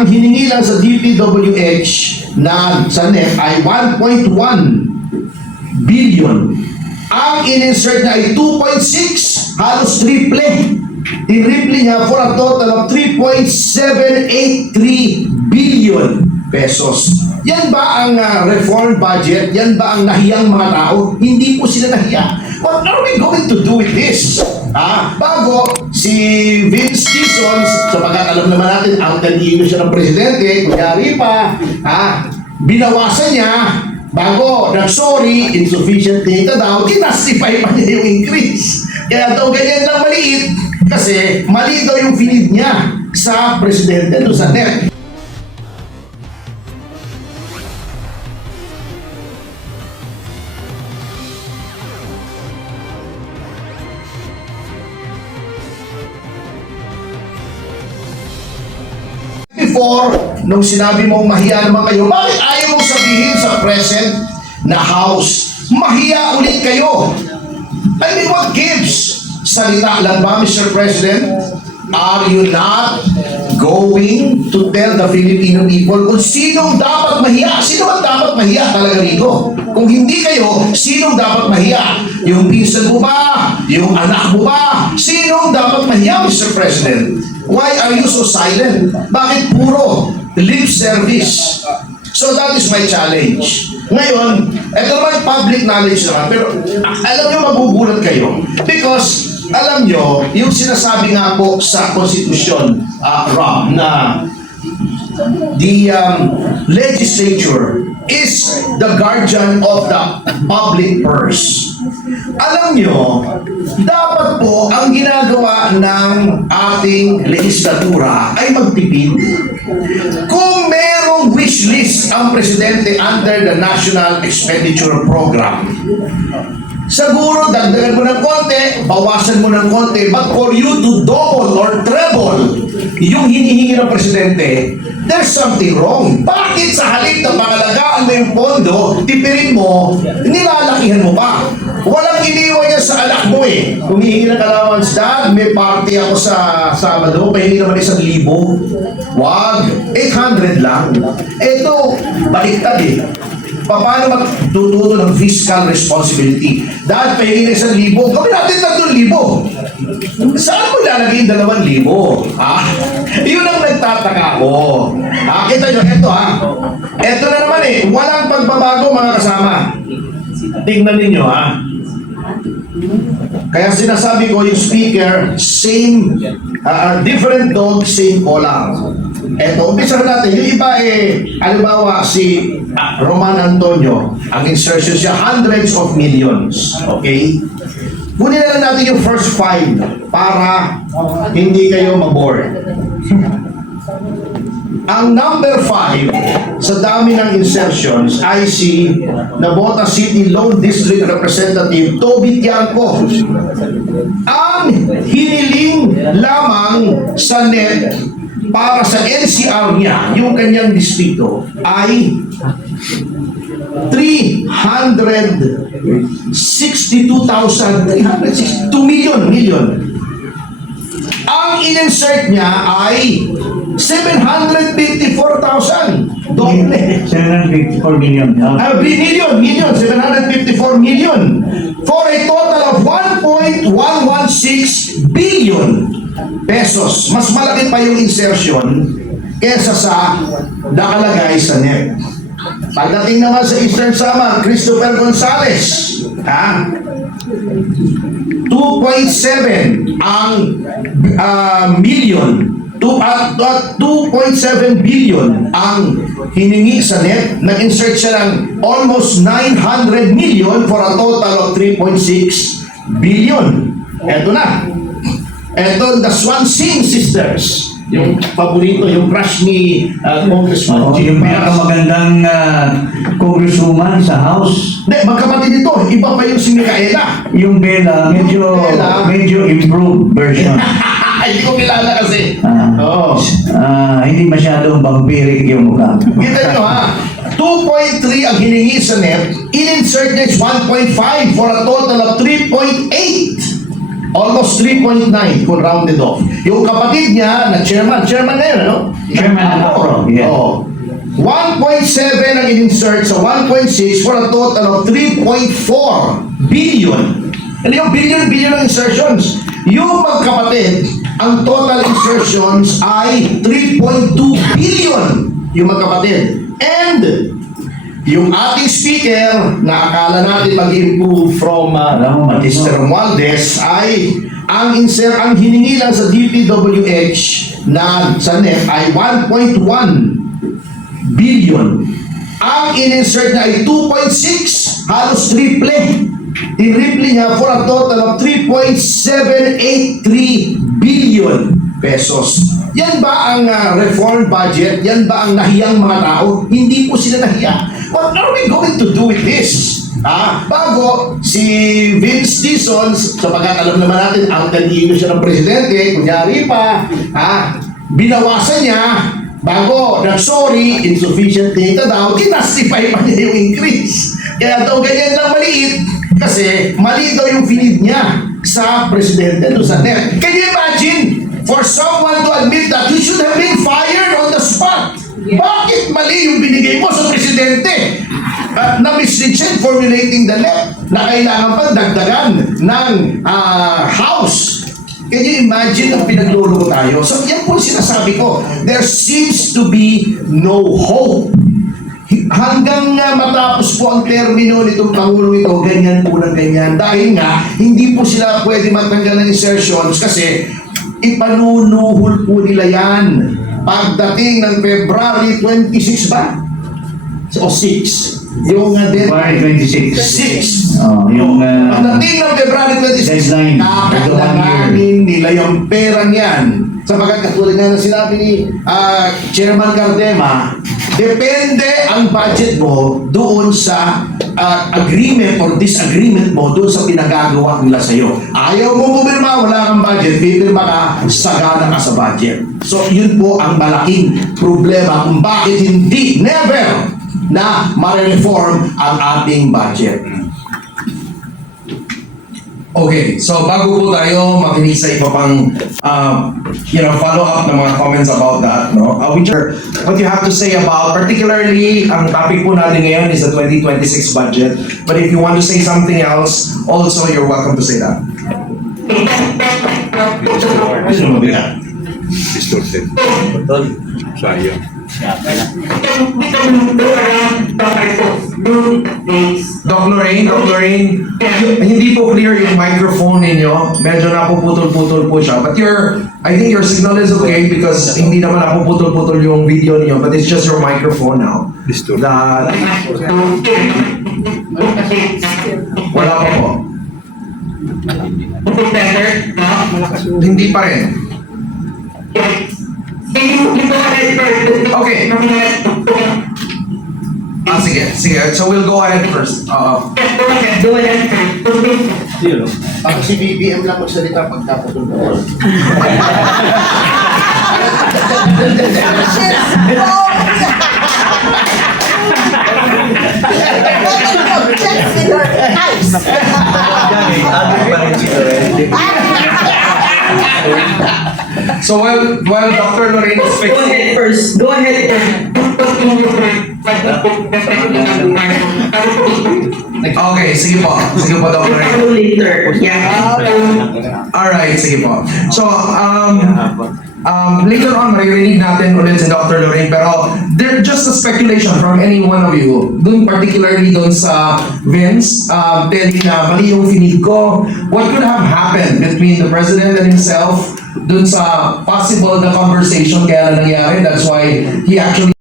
ang hiningi lang sa DPWH na sa NEP ay 1.1 billion. Ang in-insert na ay 2.6, halos triple. In-triple niya for a total of 3.783 billion pesos. Yan ba ang reform budget? Yan ba ang nahiyang mga tao? Hindi po sila nahiya. What are we going to do with this? Bago si Vince Tison, sapagkat alam naman natin, ang kanino siya ng presidente, kunyari pa, binawasan niya, bago nag-sorry, insufficient data daw, kinastify pa niya yung increase. Kaya daw ganyan lang maliit, kasi mali daw yung finid niya sa presidente, doon sa NEP. Before, nung sinabi mong mahiya naman kayo, bakit ayaw mong sabihin sa present na House, mahiya ulit kayo? I mean, what gives? Salita lang ba, Mr. President? Are you not going to tell the Filipino people kung sinong dapat mahiya? Sino ang dapat mahiya talaga rito? Kung hindi kayo, sinong dapat mahiya? Yung pinsan mo ba? Yung anak mo ba? Sinong dapat mahiya, Mr. President? Why are you so silent? Bakit puro lip service? So that is my challenge. Ngayon, ito naman public knowledge naman, pero alam nyo, magugulat kayo. Because, alam nyo, yung sinasabi nga po sa Constitution, Rob, na the legislature is the guardian of the public purse. Alam nyo, dapat po ang ginagawa ng ating legislatura ay magtipid. Kung merong wish list ang presidente under the National Expenditure Program, siguro dagdagan mo ng konti, bawasan mo ng konti, but for you to double or treble yung hinihingi ng presidente, there's something wrong. Bakit sa halip na pangalagaan mo yung pondo, tipirin mo, nilalakihan mo pa? Walang iniwan niya sa anak mo eh. Humihingi ng allowance, Dad, may party ako sa Sabado, pahingi naman 1,000. Wag, 800 lang. Ito, baliktad eh. Paano magtututo ng fiscal responsibility? Dahil pahingi ng 1,000, gawin natin 3,000. Saan mo lalagay 2,000? Yun ang nagtataka ko. Kita nyo, ito Ito na naman eh, walang pagbabago mga kasama. Tingnan ninyo Kaya sinasabi ko yung speaker, same, different dog, same collar. Eto, umpisahan natin. Yung iba halimbawa si Roman Antonio, ang insertion siya, hundreds of millions. Okay? Kunin na lang natin yung first 5 para hindi kayo mabore. Ang number 5 sa dami ng insertions ay si Nabota City Lone District Representative Toby Tiangco. Ang hiniling lamang sa NEP para sa NCR niya, yung kanyang distrito, ay 362,362 million. Ang in-insert niya ay 754,000. Doble. 754 million. Million, 754 million. For a total of 1.116 billion pesos. Mas malaki pa yung insertion kesa sa nakalagay sa NEP. Pagdating naman sa Eastern Samar, Christopher Gonzales, 2.7 ang million. 2.7 billion ang hiningi sa NEP. Nag-insert siya ng almost 900 million for a total of 3.6 billion. Eto na. Eto, the Swansea Sisters. Yung paborito, yung crush ni Congressman. Yung pinakamagandang congresswoman sa House. Hindi, magkapatid ito. Iba pa yung si Micaela. Yung Bella, medyo improved version. Hindi ko kilala kasi. Hindi masyadong vampiric yung mukha. Kita nyo 2.3 ang hiningi sa NEP. In-insert niya is 1.5 for a total of 3.8 Almost 3.9 kung rounded off. Yung kapatid niya na chairman ngayon, ano? Chairman Arturo, yeah. Oo. 1.7 ang in-insert sa 1.6 for a total of 3.4 billion. Ano yung billion ng insertions? Yung magkapatid, ang total insertions ay 3.2 billion yung magkapatid. And yung ating speaker na akala natin mag-improve from Mr. Romualdez ay ang hiningi lang sa DPWH na sa NEP ay 1.1 billion. Ang in-insert na ay 2.6, halos triple. In-triple niya for a total of 3.783 billion pesos. Yan ba ang reform budget? Yan ba ang nahiyang mga tao? Hindi po sila nahiya. What are we going to do with this? Bago si Vince Dizon, sapagkat alam naman natin, ang kanino siya ng presidente, kunyari pa, binawasan niya, bago nag-sorry, insufficient data daw, kinastify pa niya yung increase. Kaya daw ganyan lang maliit, kasi mali daw yung finid niya sa presidente, doon sa NEP. Can you imagine? For someone to admit that he should have been fired on the spot. Bakit mali yung binigay mo sa presidente? Na-mislead siya in formulating the NEP na kailangan pa dagdagan ng House. Can you imagine ang pinagluluto tayo? So yan po sinasabi ko. There seems to be no hope. Hanggang matapos po ang termino nitong Pangulong ito, ganyan po ng ganyan. Dahil nga, hindi po sila pwede matanggal ng insertions kasi ipanunuhol po nila yan pagdating ng February 26 ba? O 6? Yung February 26. 6. Yung Pagdating ng February 26, deadline. kakailanganin nila yung pera niyan. Sapagkat katulad nga na sinabi ni Chairman Cardema, depende ang budget mo doon sa agreement or disagreement mo doon sa pinagagawa nila sa'yo. Ayaw mo pumirma, wala kang budget, pipirma ka, sagana ka sa budget. So yun po ang malaking problema kung bakit hindi, never, na ma-reform ang ating budget. Okay, so bago po tayo makinig sa iba pang follow up ng mga comments about that, no? What you have to say about, particularly, ang topic po natin ngayon is the 2026 budget. But if you want to say something else, also you're welcome to say that. Distorted. Sayang. Doc Lorraine, hindi po clear yung microphone ninyo. Medyo napuputol-putol po siya. But I think your signal is okay because hindi naman napuputol-putol yung video niyo, but it's just your microphone now. Distorted. That, wala pa po. Hindi pa rin. Okay. Sige. So we'll go ahead first. Parang si BBM lang magsalita pagkapatol ko. So while Dr. Lorraine is Go fixing. ahead first. Go ahead. Okay, sige po, Dr. Lorraine. Go later. Yeah. Alright, sige po. So, later on, maririnig natin ulit si Dr. Lorraine, pero there's just a speculation from any one of you, dun particularly dun sa Vince, telling na mali yung finid ko. What could have happened between the President and himself dun sa possible na conversation kaya na nangyari? That's why he actually